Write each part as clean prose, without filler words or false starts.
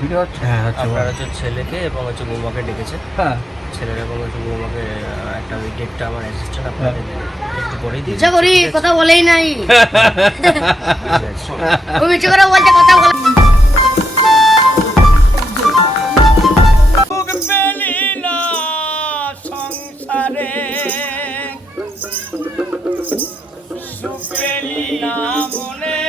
Video হচ্ছে? হ্যাঁ হচ্ছে। আপনার হচ্ছে ছেলেকে এবং হচ্ছে বৌমাকে ডেকেছে। হ্যাঁ, ছেলের এবং হচ্ছে বৌমাকে একটা ওই ডেটটা আমার অ্যাসিস্ট্যান্ট আপনাকে একটু পরেই দিয়ে ইচ্ছা করি কথা বলেই নাই। দিচ্ছে। ও মিছে করে বলছে কথা বলে। সুখ পেলি না সংসারে, সুখ পেলি না মনে,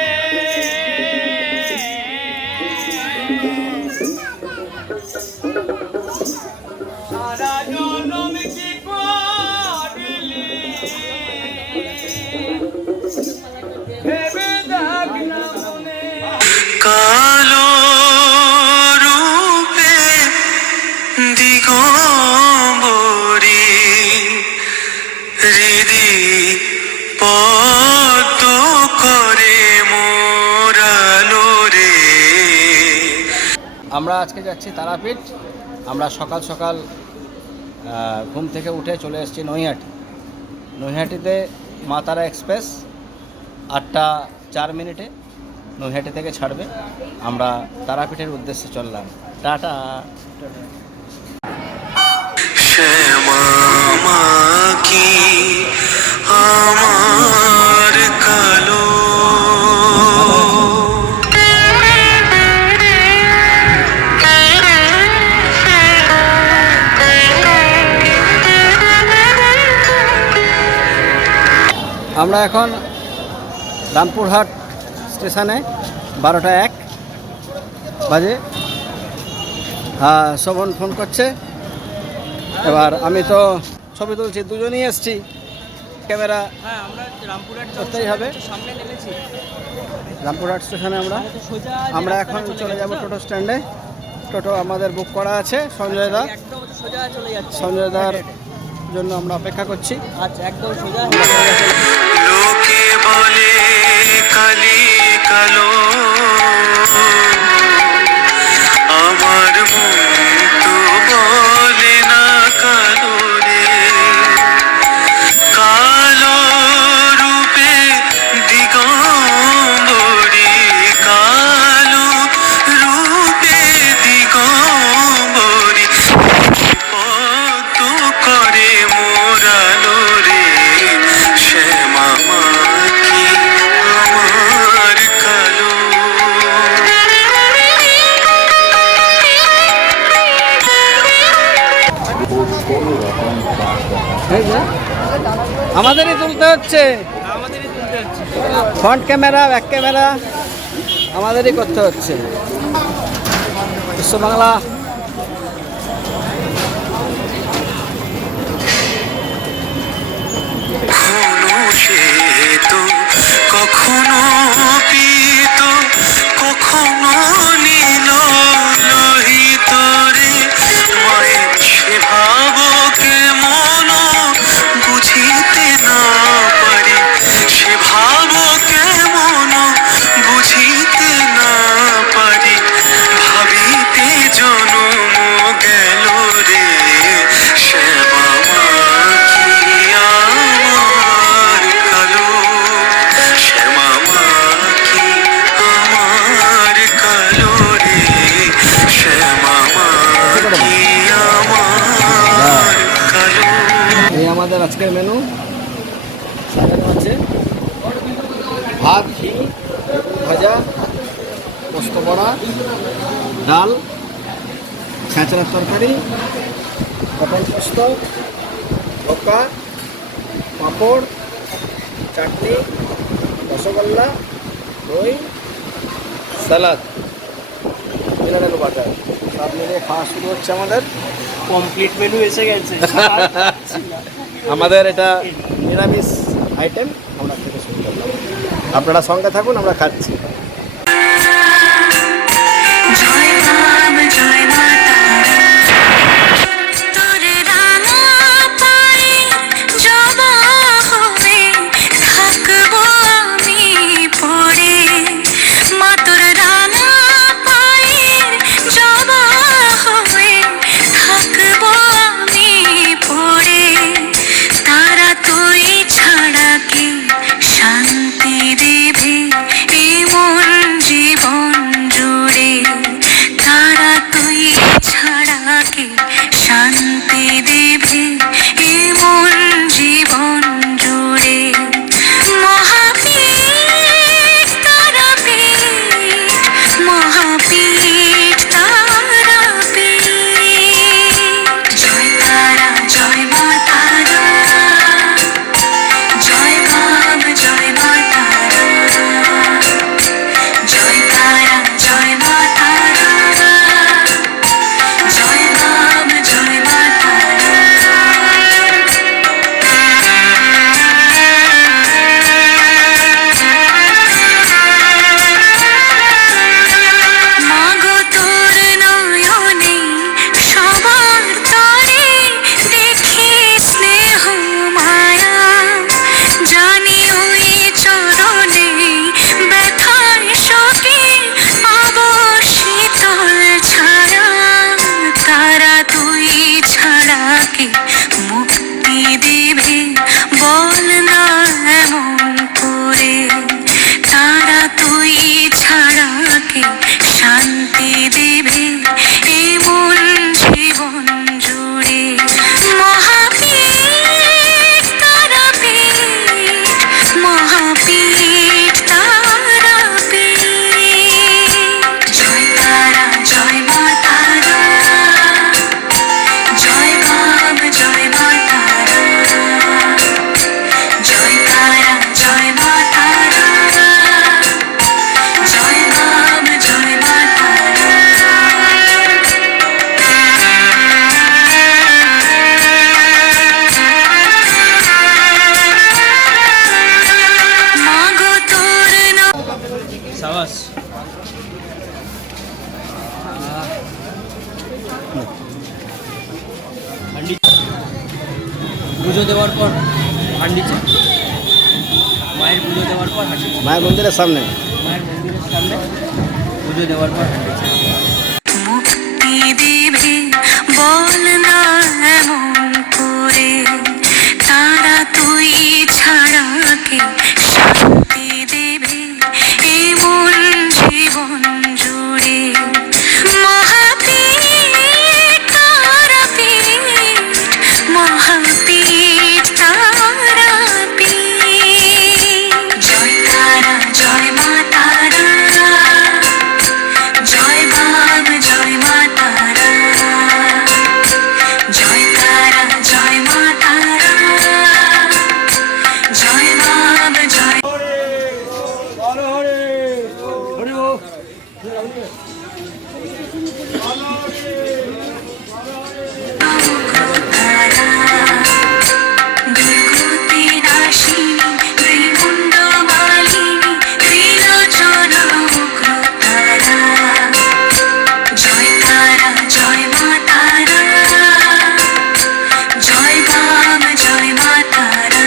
সারা জনম কি করলি ভেবে দেখ না মনে। কালো রূপে দিগম্বরী হৃদি পদ্ম করে মোরালো রে। আমরা আজকে যাচ্ছি তারাপীঠ। আমরা সকাল সকাল ঘুম থেকে উঠে চলে এসেছি নৈহাটি। নৈহাটিতে মা তারা এক্সপ্রেস 8:04 নৈহাটি থেকে ছাড়বে। আমরা তারাপীঠের উদ্দেশ্যে চললাম। টাটা। শ্যামা মা কি আমার কালো, আমরা এখন রামপুরহাট স্টেশনে 12:01 বাজে। শোভন ফোন করছে। এবার আমি তো ছবি তুলছি, দুজনেই এসছি, ক্যামেরা করতেই হবে। রামপুরহাট স্টেশনে আমরা এখন চলে যাব টোটো স্ট্যান্ডে। টোটো আমাদের বুক করা আছে সঞ্জয়দার জন্য আমরা অপেক্ষা করছি। আচ্ছা, একদম সোজা। লোকে বলে কালি কালো, আমার মন তো বলে না কালো রে। কালো রূপে দিগম্বরী, কালো রূপে দিগম্বরী পদ্ম করে মোরালো রে। শ্যামা মা কি আমার কালো। আমাদেরই তুলতে হচ্ছে, ফ্রন্ট ক্যামেরা ব্যাক ক্যামেরা আমাদেরই করতে হচ্ছে। বিশ্ব বাংলা কখনো পিত কখনো নীল লোহিত রে। মায়ের সে ভাবকে মন বুঝিতে না পারি, সে ভাবকে মন বুঝিতে না পারি। ভাবিতে জনম গেল রে। শ্যামা মা কি আমার কালো, শ্যামা মা কি আমার কালো রে। শ্যামা মা কি আমার কালো। এই আমাদের আজকের মেনু সাজানো আছে। ভাত, ঘি, ভাজা, পোস্ত বড়া, ডাল, ছেঁচড়ার তরকারি, পটল পোস্ত, লঙ্কা, পাঁপড়, চাটনি, রসগোল্লা, দই, স্যালাড, মিনারেল ওয়াটার সব মিলিয়ে খাওয়া শুরু হচ্ছে। আমাদের কমপ্লিট মেনু এসে গেছে। আমাদের এটা নিরামিষ আইটেম। আমরা খেতে শুরু করলাম। আপনারা সঙ্গে থাকুন, আমরা খাচ্ছি। তুই ছাড়া কি শান্তি দেবে পুজো দেওয়ার পর হান্ডিছে, মায়ের পুজো দেওয়ার পর হাঁটিছে, মায়ের মন্দিরের সামনে। মায়ের মন্দিরের সামনে পুজো দেওয়ার পর হাঁটিছে। মুক্তি দিবে বল না এমন করে, তারা তুই ছাড়া কে শান্তি দেবে এমন জীবন জুড়ে। মহাপীঠ তারাপীঠ, মহাপীঠ তারাপীঠ, জয় তারা জয় মা তারা, জয় বাম জয় মা তারা, জয় তারা জয় মা তারা, জয় বাম জয়। দুর্গতি নাশিনী ত্রিপুণ্ড মালিনী ত্রিলোচন উগ্রতারা, জয় তারা জয় মা তারা, জয় বাম জয় মা তারা,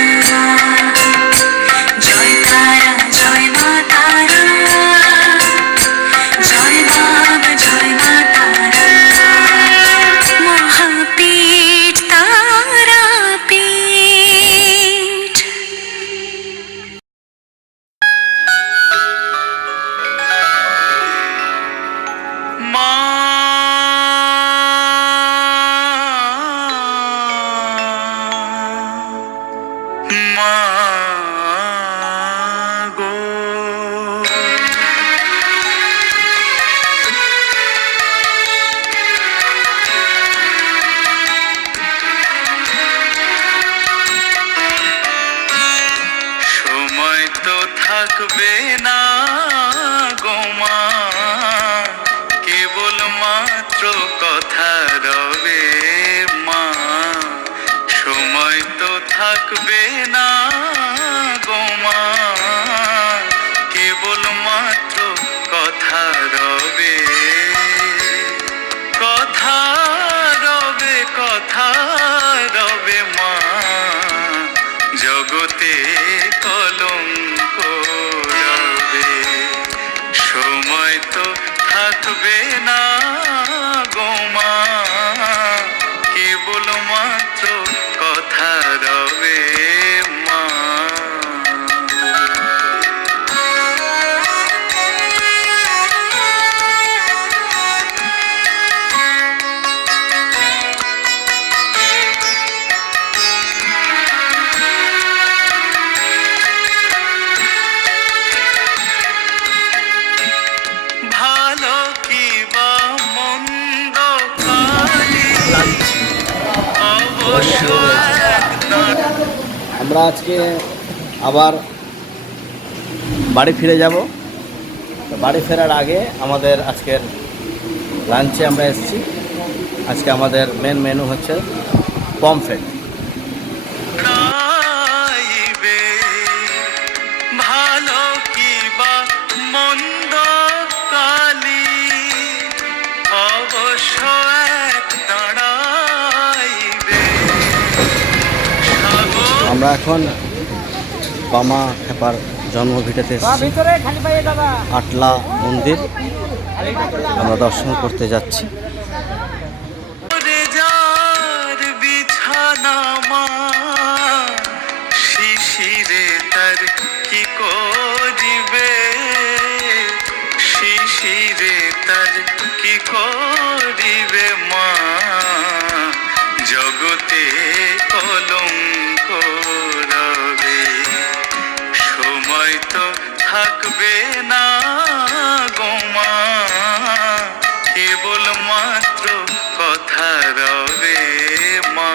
জয় তারা জয় মা তারা, জয় বাম জয় মা তারা, মহাপীঠ তারাপীঠ। মা মা গো, সময় তো থাকবে না গো মা, কেবল মাত্র কথা রবে মা। সময় তো থাকবে না গো মা, কেবল মাত্র কথা রবে, কথা রবে, কথা রবে মা। জগতে কলঙ্ক রবে, সময় তো থাকবে না গো মা, কেবল মাত্র কথা রবে মা। ভালো কি বা মন্দ কালি অবশ্য একদিন। আমরা আজকে আবার বাড়ি ফিরে যাব। তো বাড়ি ফেরার আগে আমাদের আজকের লাঞ্চে আমরা এসেছি। আজকে আমাদের মেন মেনু হচ্ছে পমফ্রেট। রাইবে ভালো কি বা মন্দ কালি অবশ্য এক দাঁড়াইবে। আমরা এখন বামা খেপার জন্মভিটাতে এসেছি। আটলা মন্দির আমরা দর্শন করতে যাচ্ছি। যার বিছানা মা, শিশিরে তার কি করিবে, শিশিরে তার কি করিবে মা। জগতে কলঙ্ক রবে, সময় তো থাকবে না গো মা, কেবল মাত্র কথা রবে মা।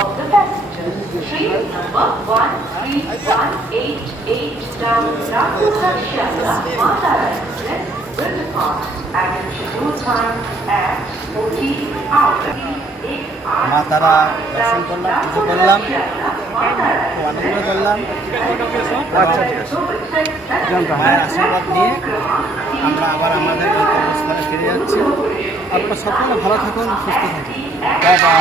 Of the passengers, train number 1318 down Raghupashyala Madara Express will depart at its scheduled time at 14 hours. মা তারা দর্শন করলাম, পুজো করলাম, খুব আনন্দ করলাম। মায়ের আশীর্বাদ নিয়ে আমরা আবার আমাদের গন্তব্যস্থলে ফিরে যাচ্ছি। আপনারা সকলে ভালো থাকুন, সুস্থ থাকুন। বাবা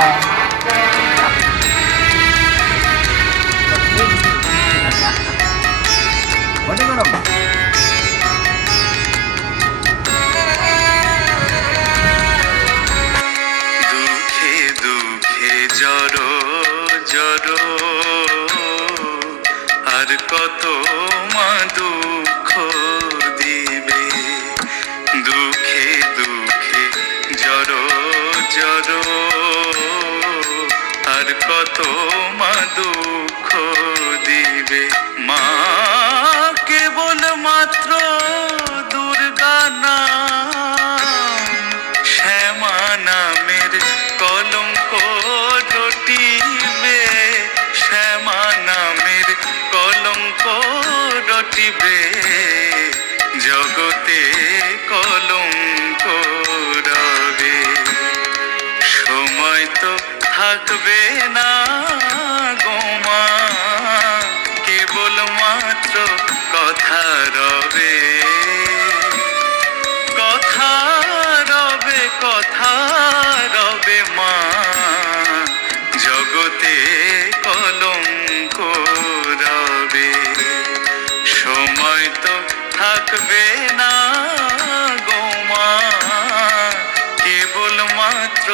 দুঃখে দুঃখে জড়ো জড়ো আর কত মা দুঃখ দিবে, দুঃখে দুঃখে জড়ো জড়ো আর কত মা দুঃখ দিবে। মা কেবল মাত্র দুর্গা নাম, শ্যামা নামের কলঙ্ক রটিবে, শ্যামা নামের কলঙ্ক রটিবে, জগতে কলঙ্ক রবে। সময় তো থাকবে না গোমা, কেবল মাত্র কথা রবে, কথা রবে, কথা রবে মা, জগতে কলঙ্ক রবে। সময় তো থাকবে না গোমা, কেবল মাত্র